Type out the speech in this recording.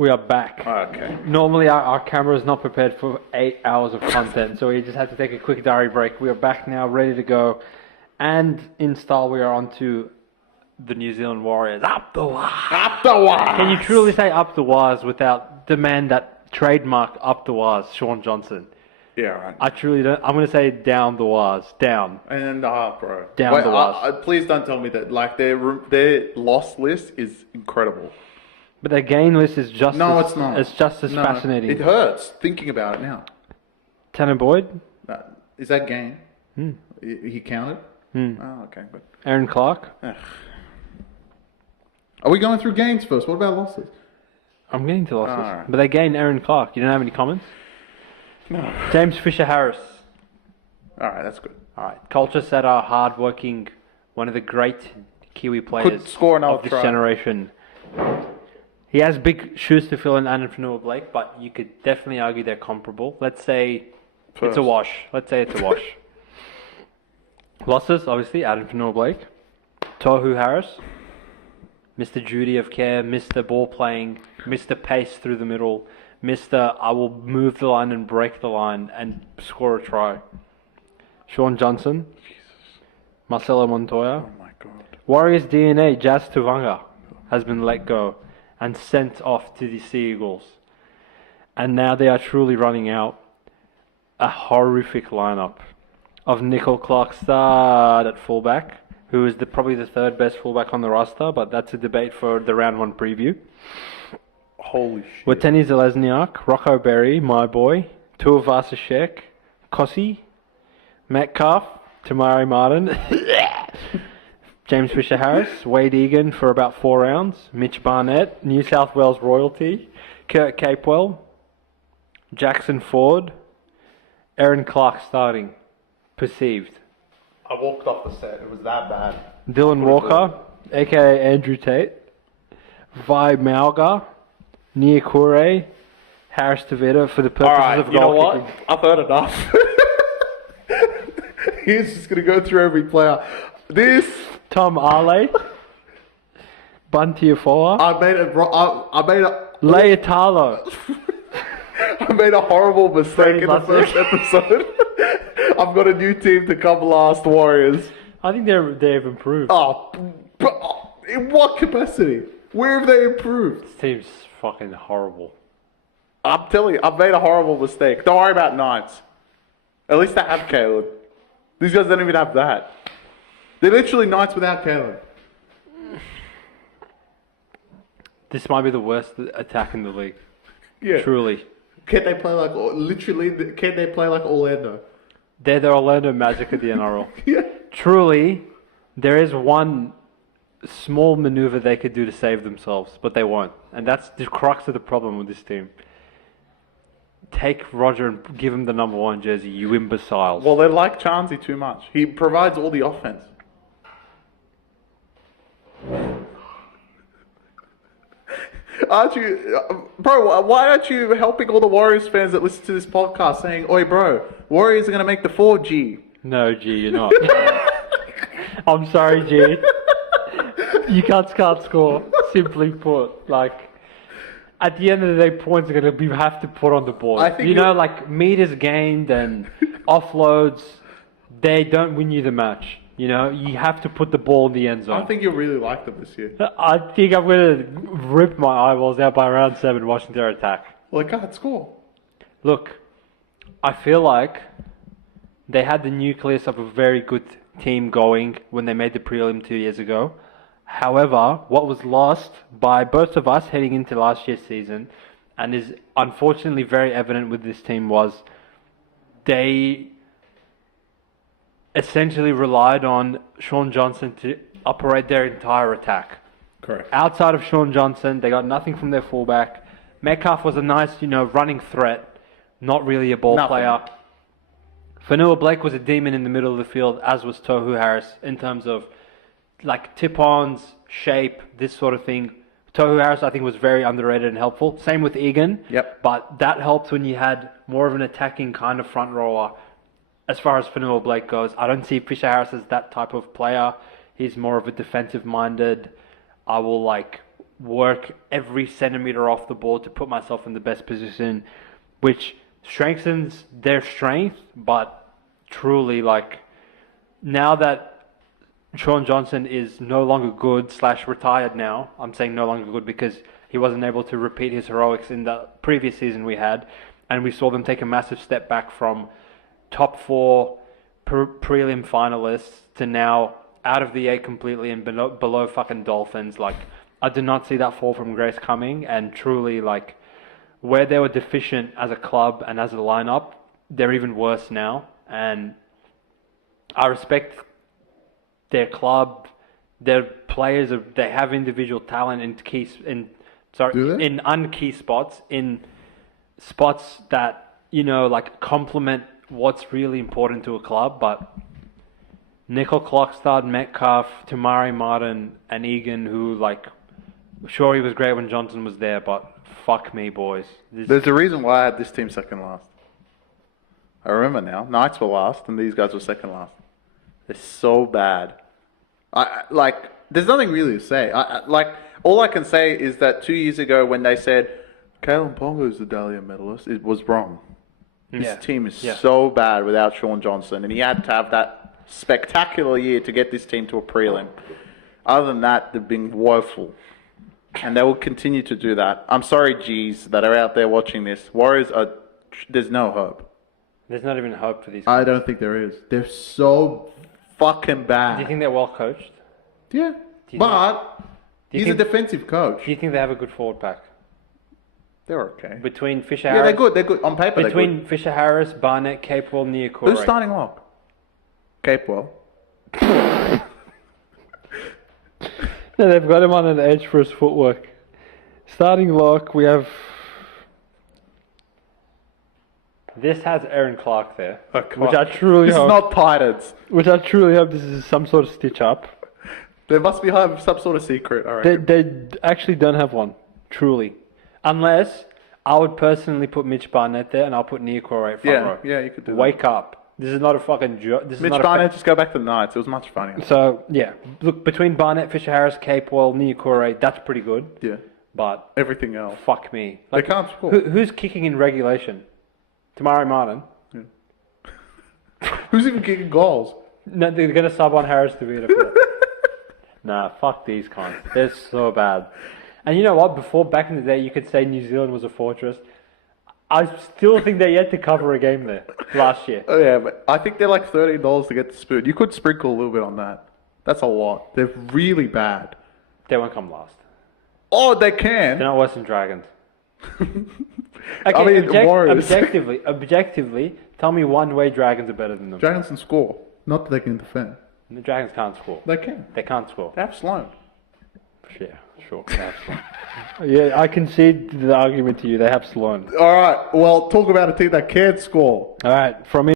We are back. Oh, okay. Normally, our camera is not prepared for 8 hours of content, so we just had to take a quick diary break. We are back now, ready to go. And in style, we are on to the New Zealand Warriors. Up the wires! Up the wires! Can you truly say up the wires without demand that trademark up the wires, Shaun Johnson? Yeah, right. I truly don't. I'm going to say down the wires. Down. And bro. Down the wires. Please don't tell me that. Like their loss list is incredible. But their gain list is just it's not. It's just as fascinating. It hurts thinking about it now. Tanner Boyd? Is that game? He counted? Oh, okay. But Aaron Clark? are we going through games first? What about losses? I'm getting to losses. Alright. But they gained Aaron Clark. You don't have any comments? No. James Fisher-Harris. Alright, that's good. Alright. Culture setter, hard-working, one of the great Kiwi players Could score another of this try. generation. He has big shoes to fill in Adam Fanua-Blake, but you could definitely argue they're comparable. Let's say it's a wash. Losses, obviously, Adam Fanua-Blake. Tohu Harris. Mr. Duty of Care, Mr. Ball Playing, Mr. Pace through the middle, Mr. I will move the line and break the line and score a try. Shaun Johnson. Marcelo Montoya. Oh my god. Warriors DNA, Jazz Tuvanga, has been let go and sent off to the Sea Eagles. And now they are truly running out a horrific lineup of Nicoll-Klokstad at fullback, who is probably the third best fullback on the roster, but that's a debate for the round one preview. Holy shit. Wateni Zelezniak, Rocco Berry, my boy, Tuivasa-Sheck, Kossi, Metcalf, Tamari Martin, James Fisher-Harris, Wade Egan for about 4 rounds, Mitch Barnett, New South Wales royalty, Kurt Capewell, Jackson Ford, Aaron Clark starting, perceived. I walked off the set. It was that bad. Dylan Walker, aka Andrew Tate, Vi Malga, Nia Kure, Harris Tavita for the purposes of you know goal what? kicking. I've heard enough. He's just going to go through every player. Tom Ale, Bunty Afoa, I made Leitalo. I made a horrible mistake in the first episode. I've got a new team to come last, Warriors. I think they've improved. In what capacity? Where have they improved? This team's fucking horrible. I'm telling you, I've made a horrible mistake. Don't worry about Knights. At least I have Caleb. These guys don't even have that. They're literally Knights without Caleb. This might be the worst attack in the league. Yeah. Truly. Can't they play like Orlando? They're the Orlando Magic of the NRL. Yeah. Truly, there is one small maneuver they could do to save themselves, but they won't. And that's the crux of the problem with this team. Take Roger and give him the number 1 jersey, you imbeciles. Well, they like Charnze too much. He provides all the offense. Aren't you... bro, why aren't you helping all the Warriors fans that listen to this podcast saying, oi, bro, Warriors are going to make the 4G? No, G, you're not. I'm sorry, G. You can't score. Simply put, at the end of the day, points are going to have to put on the board. I think meters gained and offloads, they don't win you the match. You have to put the ball in the end zone. I think you'll really like them this year. I think I'm going to rip my eyeballs out by round 7 watching their attack. Well, they can't score. Look, I feel like they had the nucleus of a very good team going when they made the prelim 2 years ago. However, what was lost by both of us heading into last year's season, and is unfortunately very evident with this team, was they essentially relied on Shaun Johnson to operate their entire attack. Correct. Outside of Shaun Johnson, they got nothing from their fullback. Metcalf was a nice, running threat, not really a ball player. Fanua-Blake was a demon in the middle of the field, as was Tohu Harris, in terms of tip-ons, shape, this sort of thing. Tohu Harris, I think, was very underrated and helpful. Same with Egan. Yep. But that helped when you had more of an attacking kind of front rower. As far as Fanua-Blake goes, I don't see Fisher-Harris as that type of player. He's more of a defensive-minded, I will work every centimeter off the ball to put myself in the best position, which strengthens their strength, but truly, like, now that Shaun Johnson is no longer good / retired now, I'm saying no longer good because he wasn't able to repeat his heroics in the previous season we had, and we saw them take a massive step back from top 4 prelim finalists to now out of the 8 completely and below fucking Dolphins. Like, I did not see that fall from grace coming, and truly, like, where they were deficient as a club and as a lineup, they're even worse now. And I respect their club, their players. They have individual talent in in unkey spots, in spots that, you know, like, complement what's really important to a club. But Nicoll-Klokstad, Metcalf, Maire, Martin, and Egan, who, like, sure, he was great when Johnson was there, but fuck me, boys. There's a reason why I had this team second last. I remember now. Knights were last, and these guys were second last. They're so bad. There's nothing really to say. All I can say is that 2 years ago when they said Kalen Ponga's the Dahlia medalist, it was wrong. This team is so bad without Shaun Johnson, and he had to have that spectacular year to get this team to a prelim. Other than that, they've been woeful. And they will continue to do that. I'm sorry, G's, that are out there watching this. Warriors are... There's no hope. There's not even hope for these guys. I don't think there is. They're so fucking bad. Do you think they're well coached? Yeah. But he's a defensive coach. Do you think they have a good forward pack? They're okay. Between Fisher Yeah, Harris... they're good. They're good. On paper, they're good. Between Fisher Harris, Barnett, Capewell, Nicoll-Klokstad. Who's starting lock? Capewell. No, they've got him on an edge for his footwork. Starting lock, we have... This has Aaron Clark there, which I truly hope... This is not Titans. Which I truly hope this is some sort of stitch up. There must be some sort of secret, I reckon. They actually don't have one, truly. Unless I would personally put Mitch Barnett there and I'll put Nicoll-Klokstad front row. Yeah, you could do that. Wake up. This is not a fucking joke. Mitch Barnett, just go back to the Knights. It was much funnier. So, yeah. Look, between Barnett, Fisher Harris, Capewell, Nicoll-Klokstad, that's pretty good. Yeah. But... everything else. Fuck me. They can't score. Who's kicking in regulation? Maire Martin. Yeah. Who's even kicking goals? No, they're going to sub on Harris to beat it. Nah, fuck these cons. They're so bad. And you know what? Back in the day, you could say New Zealand was a fortress. I still think they yet to cover a game there last year. Oh yeah, but I think they're like $13 to get the spoon. You could sprinkle a little bit on that. That's a lot. They're really bad. They won't come last. Oh, they can. They're not worse than Dragons. Okay, I mean, Warriors. Objectively, tell me one way Dragons are better than them. Dragons can score. Not that they can defend. The Dragons can't score. They can. They can't score. They have Sloan. Yeah, sure. They have Sloan. Yeah, I concede the argument to you. They have Sloan. All right. Well, talk about a team that can score. All right. From